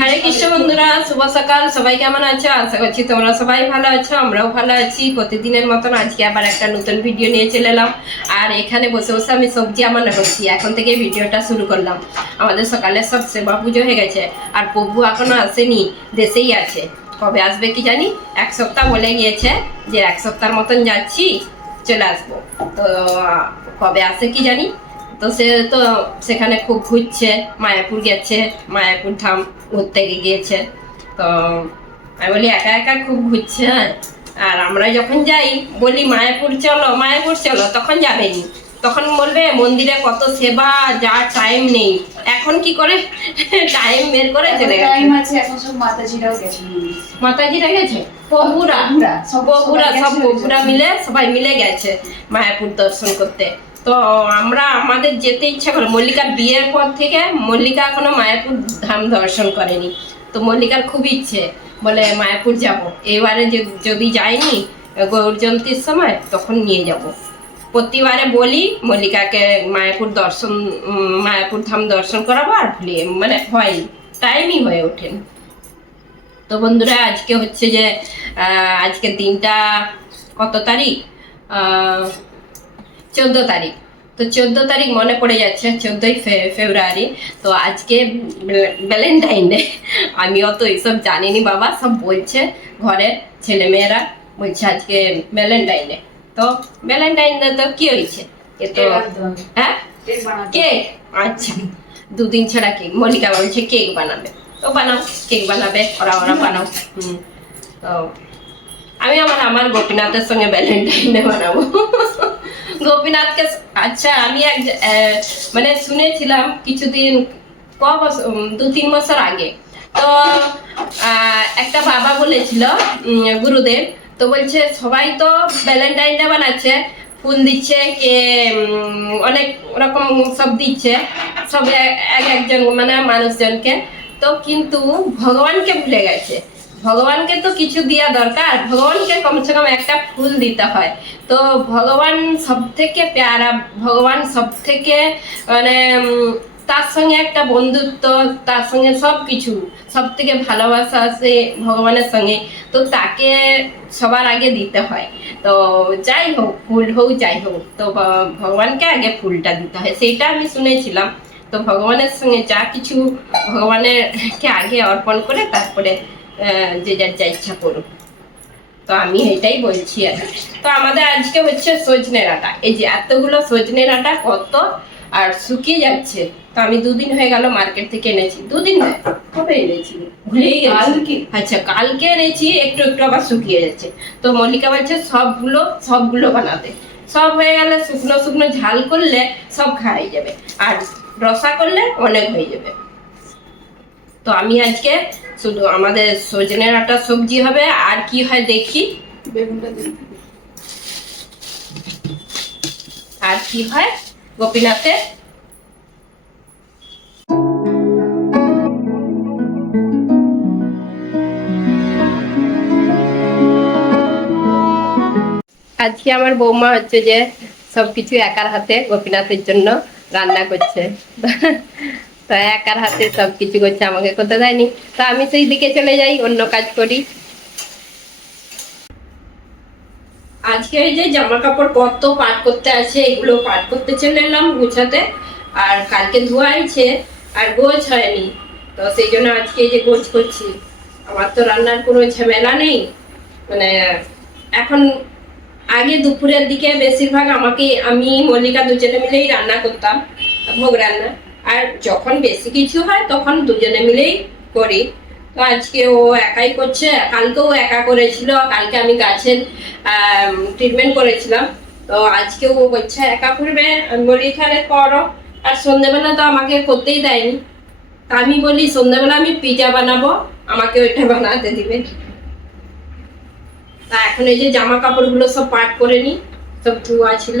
হরে কৃষ্ণ বন্ধুরা শুভ সকাল। সবাই কেমন আছো? আশা করছি তোমরা সবাই ভালো আছো আমরাও ভালো আছি। প্রতিদিনের মতন আজকে আবার একটা নতুন ভিডিও নিয়ে চলে এলাম। আর এখানে বসে বসে আমি সবজি আমার করছি এখন থেকে ভিডিওটা শুরু করলাম। আমাদের সকালে সব সেবা পুজো হয়ে গেছে। আর প্রভু এখনও আসেনি দেশেই আছে। কবে আসবে কি জানি? এক সপ্তাহ বলে গিয়েছে যে এক সপ্তাহের মতন যাচ্ছি চলে আসব। তো কবে আসে কি জানি? তো সে তো সেখানে খুব ঘুরছে মায়াপুর গেছে মায়াপুর ধাম ঘুরতে গিয়েছে। তো আমি বলি একা একা খুব ঘুরছে হ্যাঁ? আর আমরা যখন যাই বলি মায়াপুর চলো মায়াপুর চলো তখন যাবেনি। তখন বলবে মন্দিরে কত সেবা যা টাইম নেই। এখন কি করে? টাইম বের করে চলে গেছে। টাইম আছে এখন সব মাতাজিরাও গেছে মাতাজিরা গেছে? প্রভুরা প্রভুরা, সব- গেছে। মিলে সবাই মিলে গেছে মায়াপুর দর্শন করতে। তো আমরা আমাদের যেতে ইচ্ছা করে মল্লিকার বিয়ের পর থেকে মল্লিকা এখনও মায়াপুর ধাম দর্শন করেনি। তো মল্লিকার খুব ইচ্ছে বলে মায়াপুর যাব। এবারে যদি যাইনি গৌর জয়ন্তীর সময় তখন নিয়ে যাব। প্রতিবারে বলি মল্লিকাকে মায়াপুর দর্শন মায়াপুর ধাম দর্শন করাবো আর ভুলি মানে হয় টাইমই হয়ে ওঠেন তো বন্ধুরা আজকে হচ্ছে যে আহ, আজকের দিনটা কত তারিখ? চোদ্দ তারিখ। তো চোদ্দ তারিখ মনে পড়ে যাচ্ছে চোদ্দই ফেব্রুয়ারি। তো আজকে ভ্যালেন্টাইন ডে। আমি অত এইসব জানিনি বাবা সব বলছে ঘরের ছেলেমেয়েরা বলছে আজকে ভ্যালেন্টাইন ডে। তো ভ্যালেন্টাইন ডে তো কি হয়েছে? এ তো হ্যাঁ? কেক? আচ্ছা। দুদিন ছাড়া কেক। মল্লিকা বলছে কেক বানাবে। তো বানাও কেক বানাবে ওরা ওরা বানাও। হুম। তো আমি আমার আমার গোপীনাথের সঙ্গে ভ্যালেন্টাইন ডে বানাবো। গোপীনাথকে আচ্ছা আমি এক মানে শুনেছিলাম কিছুদিন, ক বছর দু তিন বছর আগে। তো একটা বাবা বলেছিল গুরুদেব, তো বলছে, সবাই তো ভ্যালেন্টাইন ডে বানাচ্ছে, ফুল দিচ্ছে, কে অনেক রকম সব দিচ্ছে, সব এক একজন মানে মানুষজনকে। তো কিন্তু ভগবানকে ভুলে গেছে। ভগবানকে তো কিছু দেওয়া দরকার। ভগবানকে কমসে কম একটা ফুল দিতে হয়। তো ভগবান সব থেকে প্যারা, ভগবান সব থেকে মানে তার সঙ্গে একটা বন্ধুত্ব, তার সঙ্গে সব কিছু সব থেকে ভালোবাসা আছে ভগবানের সঙ্গে। তো তাকে সবার আগে দিতে হয়। তো যাই হোক, ফুল হোক, যাই হোক, তো ভগবানকে আগে ফুলটা দিতে হয়। সেইটা আমি শুনেছিলাম। তো ভগবানের সঙ্গে যা কিছু ভগবানের কে আগে অর্পণ করে, তারপরে যে যার যা ইচ্ছা করুক। তো আমি এটাই বলছি আর তো আমাদের আজকে হচ্ছে সজনে ডাঁটা। এই যে এতগুলো সজনে ডাঁটা কত আর শুকিয়ে যাচ্ছে। তো আমি দুদিন হয়ে গেল মার্কেট থেকে এনেছি। দুদিন কবে এনেছি? ভুলেই গেছি। কালকে? আচ্ছা কালকে এনেছি একটু একটু আবার শুকিয়ে যাচ্ছে। তো মল্লিকা বলছে সবগুলো সবগুলো বানাতে। সব হয়ে গেলে শুকনো শুকনো ঝাল করলে সব খাওয়াই যাবে। আর রসা করলে অনেক হয়ে যাবে। তো আমি আজকে শুধু আমাদের সজনের আটা সবজি হবে আর কি হয় দেখি। বেগুনটা আর কি হয় গোপীনাথের? আজকে আমার বৌমা হচ্ছে যে সবকিছু একার হাতে গোপীনাথের জন্য রান্না করছে। একার হাতে সবকিছু করছে, আমাকে করতে দেয়নি। তো আমি সেই দিকে চলে যাই, অন্য কাজ করি। আজকে এই যে জামা কাপড় কত পাট করতে আছে, এগুলো পাট করতে চলে এলাম গুছাতে, আর কালকে ধোয়াইছে আর গোছ হয়নি। তো সেই জন্য আজকে এই যে গোছ করছি। আমার তো রান্নার কোনো ঝামেলা নেই। মানে এখন আগে দুপুরের দিকে বেশিরভাগ আমাকে, আমি, মল্লিকা দুজনে মিলেই রান্না করতাম, ভোগ রান্না। আর যখন বেশি কিছু হয়, তখন দুজনে মিলেই করি। তো আজকে ও একাই করছে, কালকেও একা করেছিল, কালকে আমি গাছের ট্রিটমেন্ট করেছিলাম। তো আজকে ও বলছে, একা করবে? আমি বলি তাহলে করো। আর সন্ধ্যেবেলা তো আমাকে করতেই দেয়নি। তা আমি বলি সন্ধ্যেবেলা আমি পিজা বানাবো, আমাকে ওইটা বানাতে দিবে। তা এখন এই যে জামা কাপড়গুলো সব পাট করে নি, সব ধোয়া ছিল।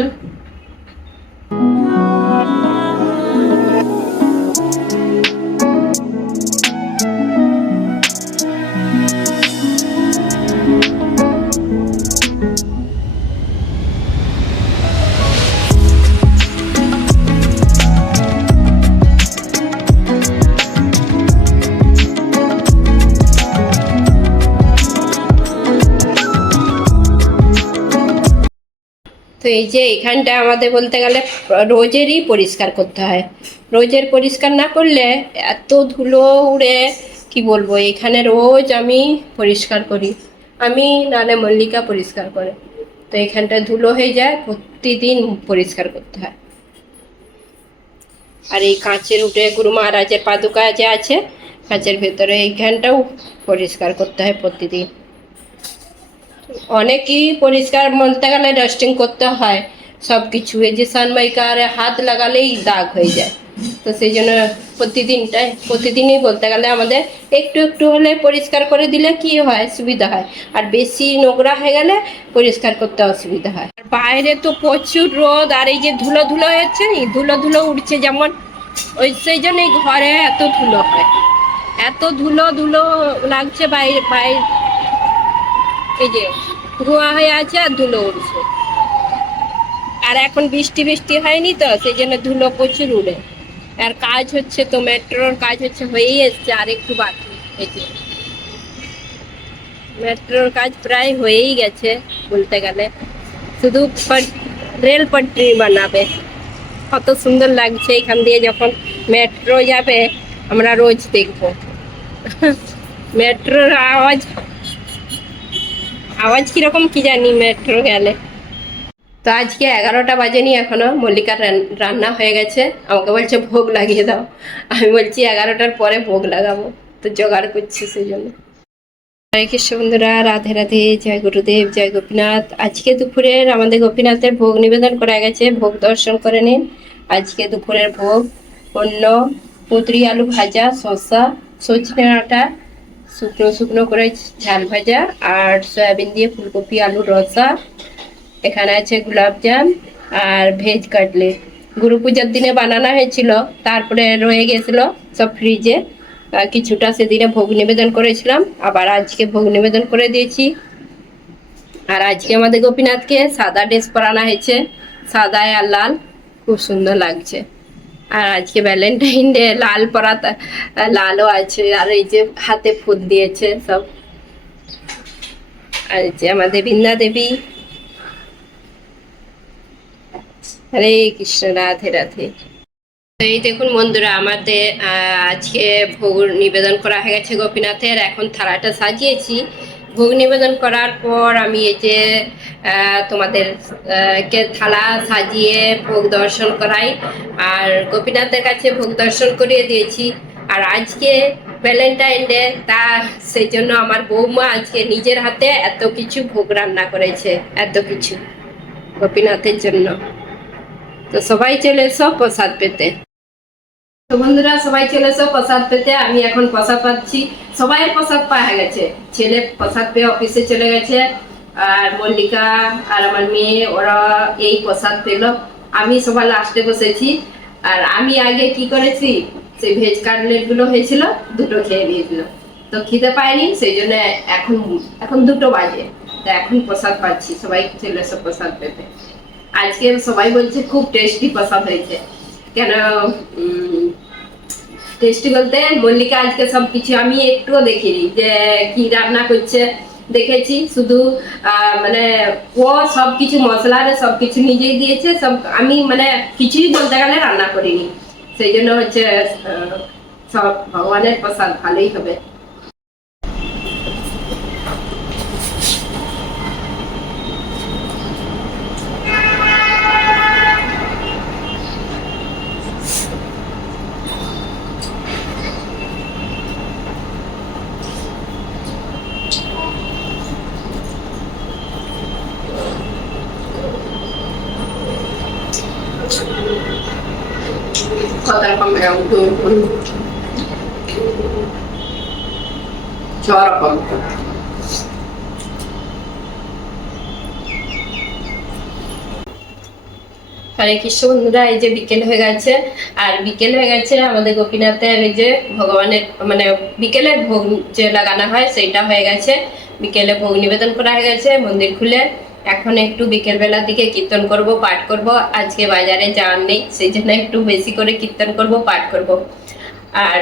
তো এই যে এখানটা আমাদের বলতে গেলে রোজেরই পরিষ্কার করতে হয়। রোজের পরিষ্কার না করলে এত ধুলো উড়ে, কি বলব, এখানে রোজ আমি পরিষ্কার করি। আমি নালে মল্লিকা পরিষ্কার করে। তো এখানটা ধুলো হয়ে যায়, প্রতিদিন পরিষ্কার করতে হয়। আর এই কাঁচের উঠে গুরু মহারাজের পাদুকা যে আছে, কাঁচের ভেতরে এইখানটাও পরিষ্কার করতে হয় প্রতিদিন। অনেকই পরিষ্কার বলতে গেলে ডাস্টিং করতে হয়। সব কিছু এই যে সানমাইকার হাত লাগালেই দাগ হয়ে যায়। তো সেই জন্য প্রতিদিনটাই, প্রতিদিনই বলতে গেলে আমাদের একটু একটু হলে পরিষ্কার করে দিলে কি হয়, সুবিধা হয়। আর বেশি নোংরা হয়ে গেলে পরিষ্কার করতে অসুবিধা হয়। আর বাইরে তো প্রচুর রোদ, আর এই যে ধুলো ধুলো হচ্ছে নি ধুলো ধুলো উঠছে যেমন, ওই সেই জন্যই ঘরে এত ধুলো হয়। এত ধুলো ধুলো লাগছে বাইরে বাইরে। এই যে ধোঁয়া হয়ে আছে আর ধুলো উঠছে। আর এখন বৃষ্টি বৃষ্টি হয়নি তো, সেই জন্য ধুলো প্রচুর উড়ে। আর কাজ হচ্ছে তো, মেট্রোর কাজ হচ্ছে, হয়েই এসছে আর একটু বাকি। এই যে মেট্রোর কাজ প্রায় হয়েই গেছে বলতে গেলে। শুধু রেল পট্টি বানাবে। কত সুন্দর লাগছে এখান দিয়ে যখন মেট্রো যাবে, আমরা রোজ দেখব। মেট্রোর আওয়াজ আওয়াজ কীরকম কি জানি মেট্রো গেলে। তো আজকে এগারোটা বাজেনি এখনও, মল্লিকার রান্না হয়ে গেছে। আমাকে বলছে, ভোগ লাগিয়ে দাও। আমি বলছি, এগারোটার পরে ভোগ লাগাবো। তো জোগাড় করছি সেই জন্য হরে কৃষ্ণ বন্ধুরা, রাধে রাধে, জয় গুরুদেব, জয় গোপীনাথ। আজকে দুপুরের আমাদের গোপীনাথের ভোগ নিবেদন করা গেছে, ভোগ দর্শন করে নিন। আজকে দুপুরের ভোগ অন্য পুতরি আলু ভাজা, শসা, সজনে আটা শুকনো শুকনো করে ঝাল ভাজা আর সয়াবিন দিয়ে ফুলকপি, আলুর রসা। এখানে আছে গোলাপজাম আর ভেজ কাটলেট। গুরু পূজার দিনে বানানো হয়েছিল, তারপরে রয়ে গেছিল সব ফ্রিজে কিছুটা সেদিনে ভোগ নিবেদন করেছিলাম, আবার আজকে ভোগ নিবেদন করে দিয়েছি। আর আজকে আমাদের গোপীনাথকে সাদা ড্রেস পরানো হয়েছে, সাদায় আর লাল, খুব সুন্দর লাগছে। আর আজকে ভ্যালেন্টাইন ডে লাল পরাতা, লালও আছে, আর এই যে হাতে ফুল দিয়েছে সব। আর যে আমাদের বৃন্দা দেবী। হরে কৃষ্ণ, রাধে রাধে। এই দেখুন বন্ধুরা, আমাদের আজকে ভোগ নিবেদন করা হয়ে গেছে গোপীনাথের। এখন থালাটা সাজিয়েছি। ভোগ নিবেদন করার পর আমি এই যে আহ, তোমাদের কে থালা সাজিয়ে ভোগ দর্শন করাই। আর গোপীনাথের কাছে ভোগ দর্শন করিয়ে দিয়েছি। আর আজকে ভ্যালেন্টাইন ডে তা সেই জন্য আমার বৌমা আজকে নিজের হাতে এত কিছু ভোগ রান্না করেছে এত কিছু গোপীনাথের জন্য। তো সবাই চলে এসো প্রসাদ পেতে। তো বন্ধুরা, সবাই চলে এসো প্রসাদ পেতে। আমি এখন প্রসাদ পাচ্ছি। সবাই প্রসাদ পাওয়া গেছে। ছেলে প্রসাদ পেয়ে অফিসে চলে গেছে। আর মল্লিকা আর আমার মেয়ে, ওরা এই প্রসাদ পেল। আমি সবার লাস্টে বসেছি। আর আমি আগে কি করেছি? সেই ভেজ কাটলেটগুলো হয়েছিল, দুটো খেয়ে নিয়েছিল। তো খিদে পাইনি সেই জন্য এখন এখন দুটো বাজে। তা এখন প্রসাদ পাচ্ছি। সবাই চলে প্রসাদ পেতে। আজকে সবাই বলছে খুব টেস্টি প্রসাদ হয়েছে। কেন? টেস্টি বলতে মল্লিকা আজকে সব কিছু আমি একটুও দেখিনি, যে কি রান্না করছে দেখেছি, শুধু মানে ও সব কিছু মশলা সব কিছু নিজেই দিয়েছে, সব আমি মানে কিছুই বলতে গেলে রান্না করিনি। সেই জন্য হচ্ছে সব ভগবানের প্রসাদ, ভালোই হবে। কম ছ রকম হরে কৃষ্ণ বন্ধুরা, এই যে বিকেল হয়ে গেছে। আর বিকেল হয়ে গেছে, আমাদের গোপীনাথের এই যে ভগবানের মানে বিকেলে ভোগ যে লাগানো হয়, সেইটা হয়ে গেছে। বিকেলে ভোগ নিবেদন করা হয়ে গেছে, মন্দির খুলে। এখন একটু বিকেল বেলার দিকে কীর্তন করব, পাঠ করব। আজকে বাজারে যাওয়ার নেই, সেই জন্য একটু বেশি করে কীর্তন করব, পাঠ করব। আর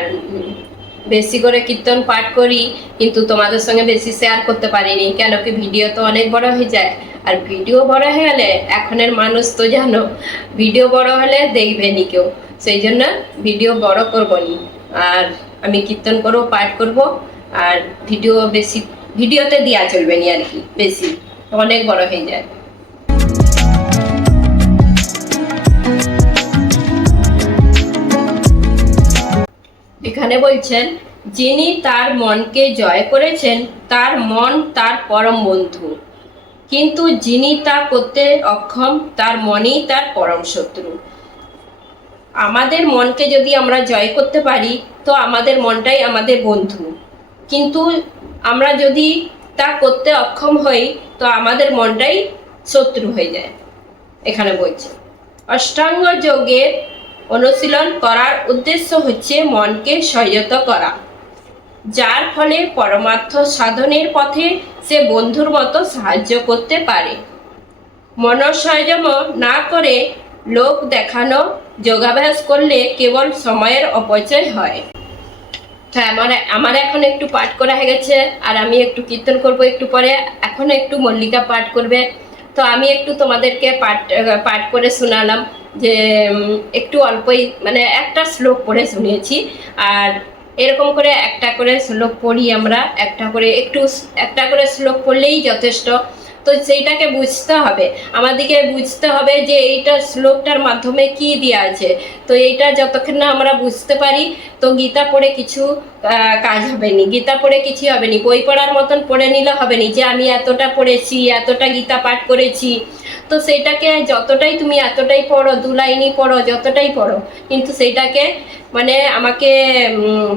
বেশি করে কীর্তন, পাঠ করি, কিন্তু তোমাদের সঙ্গে বেশি শেয়ার করতে পারিনি, কেন কি ভিডিও তো অনেক বড় হয়ে যায়। আর ভিডিও বড় হয়ে গেলে এখনের মানুষ তো জানো, ভিডিও বড় হলে দেখবেনি কেউ। সেই জন্য ভিডিও বড় করব নি আর আমি কীর্তন করব, পাঠ করব, আর ভিডিও বেশি, ভিডিওতে দেওয়া চলবে নি আর কি, বেশি। অনেক বড় হয়ে যায়। এখানে বলছেন, যিনি তার মনকে জয় করেছেন, তার মন তার পরম বন্ধু। কিন্তু যিনি তা করতে অক্ষম, তার মনেই তার পরম শত্রু। আমাদের মনকে যদি আমরা জয় করতে পারি, তো আমাদের মনটাই আমাদের বন্ধু। কিন্তু আমরা যদি তা করতে অক্ষম হই তো আমাদের মনটাই শত্রু হয়ে যায়। এখানে বলছে, অষ্টাঙ্গ যোগের অনুশীলন করার উদ্দেশ্য হচ্ছে মনকে সংযত করা, যার ফলে পরমার্থ সাধনের পথে সে বন্ধুর মতো সাহায্য করতে পারে। মনসংযম না করে লোক দেখানো, যোগাভ্যাস করলে কেবল সময়ের অপচয় হয়। হ্যাঁ আমার আমার এখন একটু পাঠ করা হয়ে গেছে, আর আমি একটু কীর্তন করব একটু পরে। এখন একটু মল্লিকা পাঠ করবে। তো আমি একটু তোমাদেরকে পাঠ পাঠ করে শোনালাম যে একটু অল্পই মানে একটা শ্লোক পড়ে শুনিয়েছি। আর এরকম করে একটা করে শ্লোক পড়ি আমরা, একটা করে একটু একটা করে শ্লোক পড়লেই যথেষ্ট। তো সেইটাকে বুঝতে হবে। আমাদেরকে বুঝতে হবে যে এইটা শ্লোকটার মাধ্যমে কি দেওয়া আছে তো এইটা যতক্ষণ না আমরা বুঝতে পারি, তো গীতা পড়ে কিছু কাজ হবে নি। গীতা পড়ে কিছু হবে নি। বই পড়ার মতন পড়ে নিলে হবে নি যে আমি এতটা পড়েছি, এতটা গীতা পাঠ করেছি। তো সেটাকে যতটাই তুমি এতটাই পড়ো, দু লাইনই পড়ো, যতটাই পড়ো, কিন্তু সেইটাকে মানে আমাকে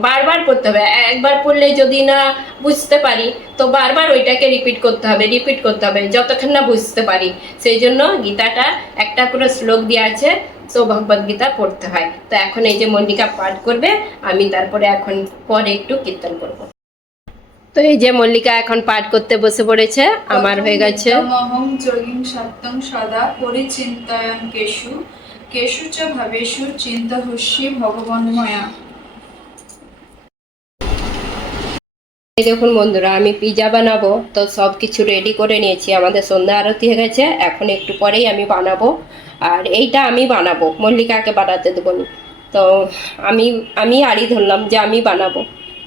বারবার পড়তে হবে। একবার পড়লে যদি না বুঝতে পারি, তো বারবার ওইটাকে রিপিট করতে হবে রিপিট করতে হবে, যতক্ষণ না বুঝতে পারি। সেই জন্য গীতাটা একটা করে শ্লোক দিয়ে আছে, তো ভগবদ গীতা পড়তে হয়। তো এখন এই যে মন্ডিকা পাঠ করবে, আমি তারপরে এখন পরে একটু কীর্তন করব। তো এই যে মল্লিকা এখন পাঠ করতে বসে পড়েছে আমার হয়ে গেছে। মহং যোগিং সত্যং সদা পরিচিন্তয়ন কেশু কেশু চ ভাবেশু চিন্তহস্যি ভগবন্ময়া। এই দেখুন বন্ধুরা আমি পিজা বানাবো তো সব কিছু রেডি করে নিয়েছি। আমাদের সন্ধ্যা আরতি হয়ে গেছে এখন একটু পরেই আমি বানাবো। আর এইটা আমি বানাবো মল্লিকাকে বানাতে দেবো। তো আমি আমি আড়ি ধরলাম যে আমি বানাবো।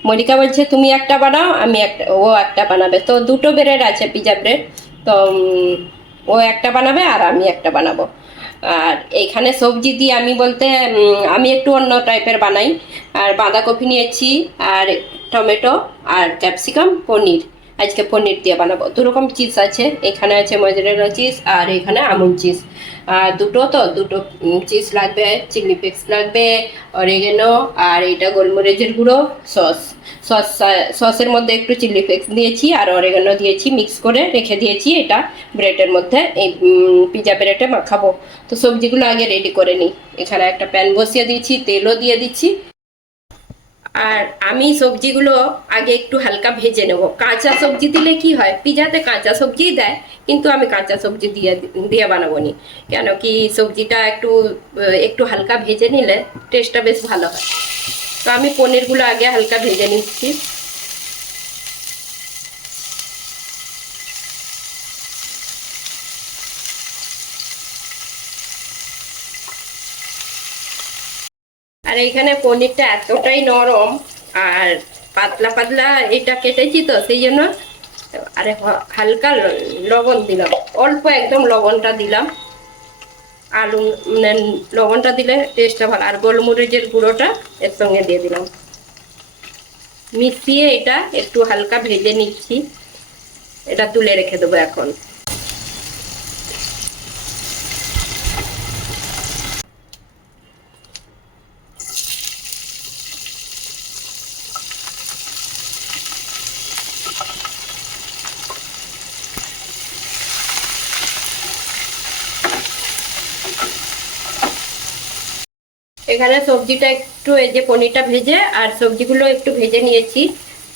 মল্লিকা বলছে, তুমি একটা বানাও, আমি একটা, ও একটা বানাবে। তো দুটো ব্রেড আছে, পিজা ব্রেড। তো ও একটা বানাবে আর আমি একটা বানাবো। আর এইখানে সবজি দিয়ে আমি বলতে আমি একটু অন্য টাইপের বানাই। আর বাঁধাকপি নিয়েছি, আর টমেটো, আর ক্যাপসিকাম, পনির। আজকে পনির দিয়ে বানাবো। দুরকম চিজ আছে, এখানে আছে মজরেলা চিজ আর এখানে আমুল চিজ আর দুটো তো, দুটো চিজ লাগবে, চিলি ফ্লেক্স লাগবে অরেগেনো আর এটা গোলমরিচের গুঁড়ো, সস। সস, সসের মধ্যে একটু চিলি ফ্লেক্স দিয়েছি আর অরেগানো দিয়েছি মিক্স করে রেখে দিয়েছি এটা ব্রেডের মধ্যে। এই পিজা ব্রেডে মাখাবো। তো সবজিগুলো আগে রেডি করে নিই। এখানে একটা প্যান বসিয়ে দিয়েছি, তেলও দিয়ে দিচ্ছি। আর আমি সবজিগুলো আগে একটু হালকা ভেজে নেব। কাঁচা সবজি দিলে কি হয়, পিজাতে কাঁচা সবজিই দেয়, কিন্তু আমি কাঁচা সবজি দিয়ে দিয়ে বানাবো নি কেন কি সবজিটা একটু একটু হালকা ভেজে নিলে টেস্টটা বেশ ভালো হয়। তো আমি পনিরগুলো আগে হালকা ভেজে নিচ্ছি। আর এইখানে পনিরটা এতটাই নরম আর পাতলা পাতলা এটা কেটেছি তো, সেই জন্য আরে হালকা লবণ দিলাম। অল্প একদম লবণটা দিলাম। আলু মানে লবণটা দিলে টেস্টটা ভালো। আর গোলমরিচের গুঁড়োটা এর সঙ্গে দিয়ে দিলাম। মিশিয়ে এটা একটু হালকা ভেজে নিচ্ছি। এটা তুলে রেখে দেবো এখন। এখানে সবজিটা একটু এই যে পনিরটা ভেজে আর সবজিগুলো একটু ভেজে নিয়েছি।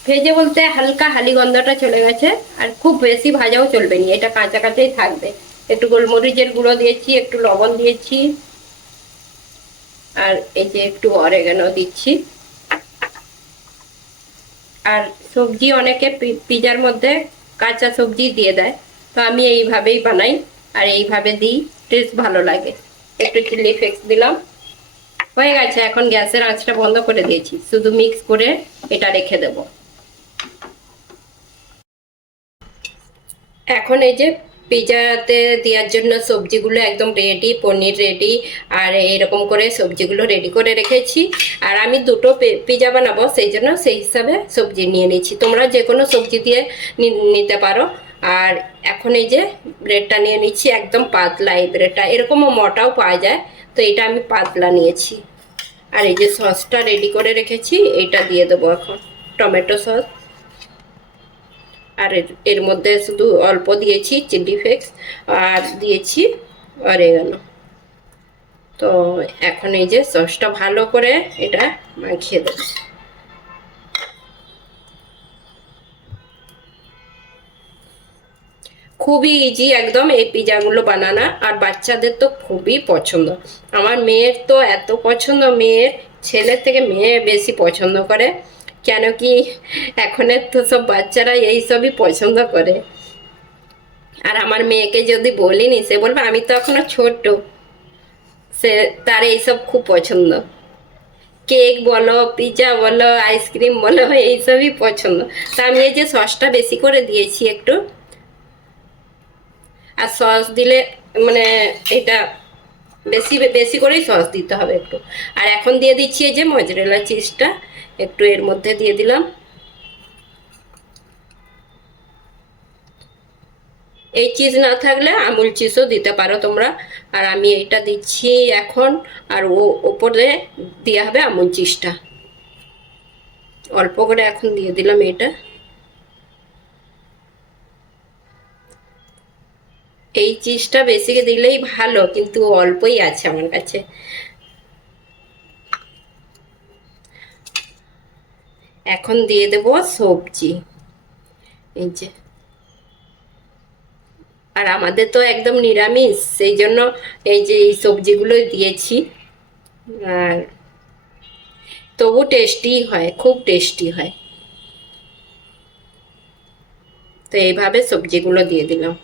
ভেজে বলতে হালকা হালি গন্ধটা চলে গেছে আর খুব বেশি ভাজাও চলবে না, এটা কাঁচা কাঁচাই থাকবে। একটু গোলমরিচের গুঁড়ো দিয়েছি, একটু লবণ দিয়েছি। আর এই যে একটু অরেগানো দিচ্ছি। আর সবজি অনেকে পিজার মধ্যে কাঁচা সবজি দিয়ে দেয়, তো আমি এইভাবেই বানাই আর এইভাবে দিই টেস্ট ভালো লাগে। একটু চিলি ফ্লেক্স দিলাম। হয়ে গেছে, এখন গ্যাসের আঁচটা বন্ধ করে দিয়েছি। শুধু মিক্স করে এটা রেখে দেব। এখন এই যে পিজাতে দেওয়ার জন্য সবজিগুলো একদম রেডি পনির রেডি আর এরকম করে সবজিগুলো রেডি করে রেখেছি। আর আমি দুটো পিজা বানাবো, সেই জন্য সেই হিসাবে সবজি নিয়ে নিয়েছি তোমরা যে কোনো সবজি দিয়ে নিতে পারো। আর এখন এই যে ব্রেডটা নিয়ে নিচ্ছি, একদম পাতলা এই ব্রেডটা এরকমও মোটাও পাওয়া যায়। তো এটা আমি পাতলা নিয়েছি। আর এই যে সসটা রেডি করে রেখেছি, এটা দিয়ে দেবো এখন টমেটো সস। আর এর- মধ্যে শুধু অল্প দিয়েছি চিলি ফ্লেক্স আর দিয়েছি অরেগানো তো এখন এই যে সসটা ভালো করে এটা মাখিয়ে দেবো। খুবই ইজি একদম এই পিজাগুলো বানানা। আর বাচ্চাদের তো খুবই পছন্দ। আমার মেয়ের তো এত পছন্দ, মেয়ের ছেলের থেকে মেয়ে বেশি পছন্দ করে। কেন কি এখনের তো সব বাচ্চারা এই সবই পছন্দ করে। আর আমার মেয়েকে যদি বলিনি, সে বলবে, আমি তো এখনও ছোট সে, তার এইসব খুব পছন্দ। কেক বলো, পিজা বলো আইসক্রিম বলো এইসবই পছন্দ। তা আমি এই যে সসটা বেশি করে দিয়েছি একটু। আর সস দিলে মানে এটা বেশি বেশি করেই সস দিতে হবে একটু। আর এখন দিয়ে দিচ্ছি এই যে মজরেলা চিজটা একটু এর মধ্যে দিয়ে দিলাম। এই চিজ না থাকলে আমুল চিজও দিতে পারো তোমরা। আর আমি এইটা দিচ্ছি এখন, আর ও ওপরে দেওয়া হবে আমুল চিজটা অল্প করে এখন দিয়ে দিলাম এটা। এই চিজটা বেশি দিলেই ভালো, কিন্তু অল্পই আছে আমার কাছে। এখন দিয়ে দেব সবজি। এই যে। আর আমাদের তো একদম নিরামিষ, সেই জন্য এই যে এই সবজিগুলো দিয়েছি। আর তবু টেস্টি হয়, খুব টেস্টি হয়। তো এইভাবে সবজিগুলো দিয়ে দিলাম।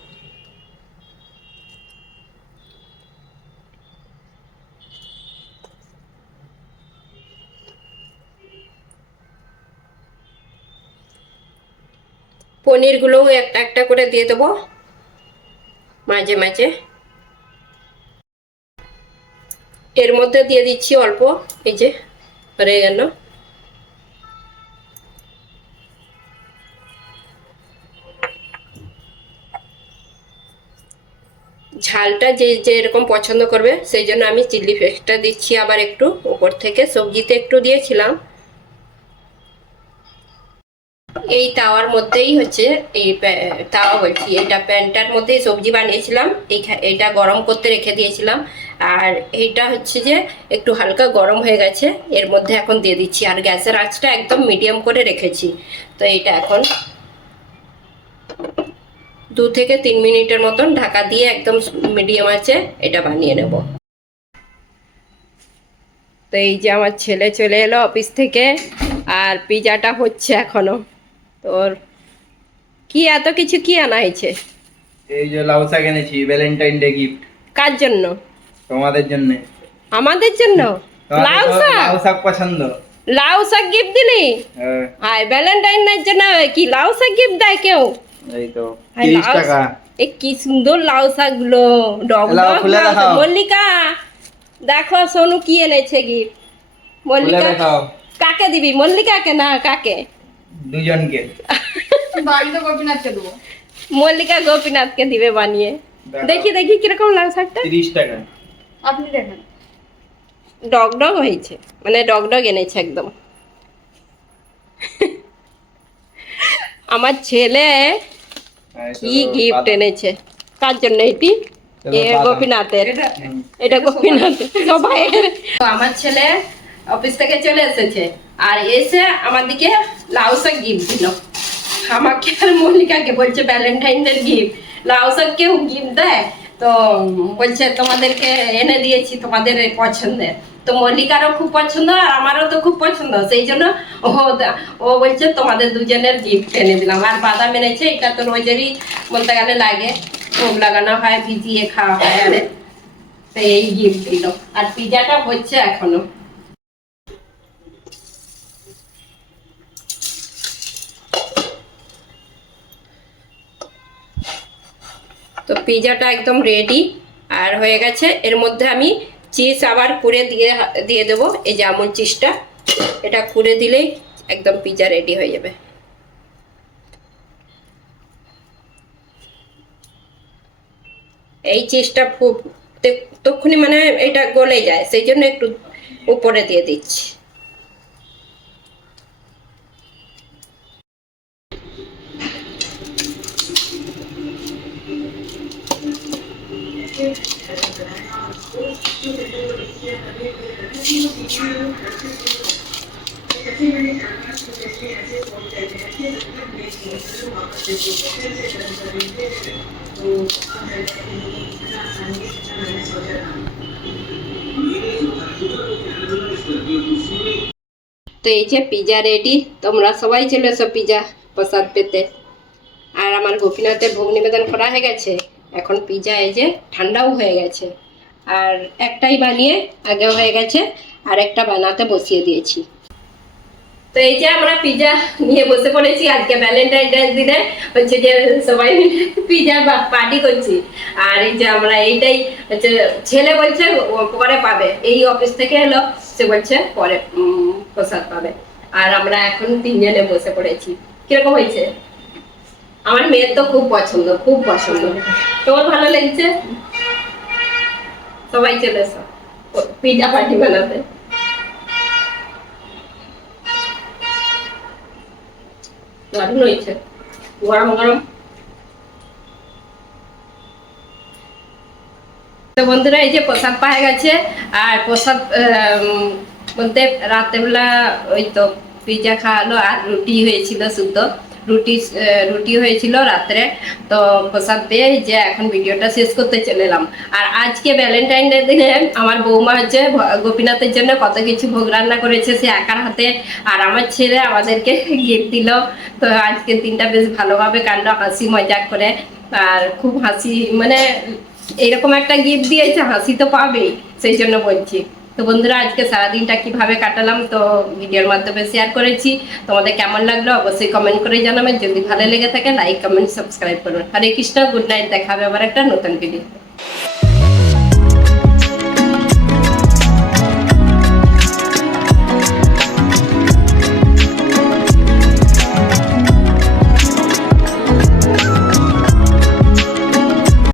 পনিরগুলোও একটা একটা করে দিয়ে দেবো। মাঝে মাঝে। এর মধ্যে দিয়ে দিচ্ছি অল্প, এই যে, হয়ে গেল। ঝালটা যে যেরকম পছন্দ করবে, সেই জন্য আমি চিলি ফ্লেক্সটা দিচ্ছি আবার একটু। উপর থেকে সবজিতে একটু দিয়েছিলাম। এই তাওয়ার মধ্যেই হচ্ছে এই তাওয়া বলছি এটা প্যানটার মধ্যেই সবজি বানিয়েছিলাম। এই এটা গরম করতে রেখে দিয়েছিলাম। আর এইটা হচ্ছে যে একটু হালকা গরম হয়ে গেছে। এর মধ্যে এখন দিয়ে দিচ্ছি। আর গ্যাসের আঁচটা একদম মিডিয়াম করে রেখেছি। তো এইটা এখন দু থেকে তিন মিনিটের মতন ঢাকা দিয়ে একদম মিডিয়াম আছে, এটা বানিয়ে নেব। তো এই যে আমার ছেলে চলে এলো অফিস থেকে। আর পিজাটা হচ্ছে এখনও। তোর কি এত কিছু কি আনা হয়েছে? এই যে লাউ শাক এনেছি ভ্যালেন্টাইন ডে গিফট কার জন্য? তোমাদের জন্য। আমাদের জন্য? লাউ শাক? লাউ শাক পছন্দ। লাউ শাক গিফট দিলি? হ্যাঁ, ভ্যালেন্টাইন ভ্যালেন্টাইনের জন্য কি লাউ শাক গিফট দেয় কেউ? এই তো আয় তিরিশ লাউ টাকা। শাক- এ কি সুন্দর লাউ শাকগুলো ডগ ডগ। মল্লিকা দেখো সোনু কি এনেছে গিফট মল্লিকা কাকে দিবি? মল্লিকাকে না কাকে? দুজনকে। বাড়িতে গোপীনাথকে দেবো। মল্লিকা গোপীনাথকে দিবে বানিয়ে। দেখি দেখি কীরকম লাউ শাকটা? তিরিশ টাকা। আপনি দেখেন। ডগ ডগ হয়েছে। মানে ডগ ডগ এনেছে একদম। আমার ছেলে কি গিফট এনেছে। কার জন্য এটি। গোপীনাথের। এটা হুম। এটা গোপীনাথ সবাই আমার ছেলে অফিস থেকে চলে এসেছে। আর এসে আমার দিকে লাউ শাক গিফট দিল। আমাকে আর মল্লিকাকে বলছে ভ্যালেন্টাইনের গিফট। লাউ শাক কেউ গিফট দেয়? তো বলছে, তোমাদেরকে এনে দিয়েছি তোমাদের পছন্দের। তো মল্লিকারও খুব পছন্দ আর আমারও তো খুব পছন্দ। সেই জন্য ও ও বলছে, তোমাদের দুজনের গিফট এনে দিলাম। আর বাদাম এনেছে, এটা তো রোজেরই বলতে গেলে লাগে। ভোগ লাগানো হয়, ভিজিয়ে খাওয়া হয়, আরে। তো এই গিফট দিল। আর পিজাটা হচ্ছে এখনও। তো পিজাটা একদম রেডি আর হয়ে গেছে, এর মধ্যে আমি চিজ আবার কুড়ে দিয়ে দিয়ে দেবো, এই যে আমুল চিজটা এটা কুড়ে দিলেই একদম পিজা রেডি হয়ে যাবে। এই চিজটা খুব তক্ষুনি মানে এটা গলে যায়, সেই জন্য একটু উপরে দিয়ে দিচ্ছি। তো এই যে পিজা রেডি তোমরা সবাই চলে এসো পিজা প্রসাদ পেতে। আর আমার গোপীনাথের ভোগ নিবেদন করা হয়ে গেছে। এখন পিজা এই যে ঠান্ডাও হয়ে গেছে। আর একটাই বানিয়ে আগে হয়ে গেছে, আর একটা বানাতে বসিয়ে দিয়েছি। তো এই যে আমরা পিজা নিয়ে বসে পড়েছি, আজকে ভ্যালেন্টাইন ডে দিনে হচ্ছে যে সবাই পিজা পার্টি করছি। আর এই যে আমরা এইটাই হচ্ছে ছেলে বলছে পরে পাবে। এই অফিস থেকে এলো, সে বলছে পরে প্রসাদ পাবে। আর আমরা এখন তিনজনে বসে পড়েছি। কীরকম হয়েছে? আমার মেয়ের তো খুব পছন্দ খুব পছন্দ। তোমার ভালো লেগেছে? সবাই চলে এসো। পিজা পার্টি বানাতে দারুণ হয়েছে। গরম গরম। তো বন্ধুরা এই যে প্রসাদ পাওয়া গেছে আর প্রসাদ বলতে রাত্রেবেলা ওই তো পিজা খাওয়ালো আর রুটি হয়েছিল শুদ্ধ। রুটি রুটি হয়েছিল রাত্রে। তো প্রসাদ পেয়ে যে এখন ভিডিওটা শেষ করতে চলে এলাম। আর আজকে ভ্যালেন্টাইন ডে দিনে আমার বৌমা হচ্ছে গোপীনাথের জন্য কত কিছু ভোগ রান্না করেছে, সে একার হাতে। আর আমার ছেলে আমাদেরকে গিফট দিল। তো আজকের দিনটা বেশ ভালোভাবে কাটলো, হাসি মজাক করে। আর খুব হাসি মানে এরকম একটা গিফট দিয়েছে, হাসি তো পাবেই, সেই জন্য বলছি। তো বন্ধুরা, আজকে সারাদিনটা কীভাবে কাটালাম তো ভিডিওর মাধ্যমে শেয়ার করেছি। তোমাদের কেমন লাগল অবশ্যই কমেন্ট করে জানাবেন। যদি ভালো লেগে থাকে লাইক কমেন্ট সাবস্ক্রাইব করবেন হরে কৃষ্ণ গুড নাইট দেখাবে আবার একটা নতুন ভিডিও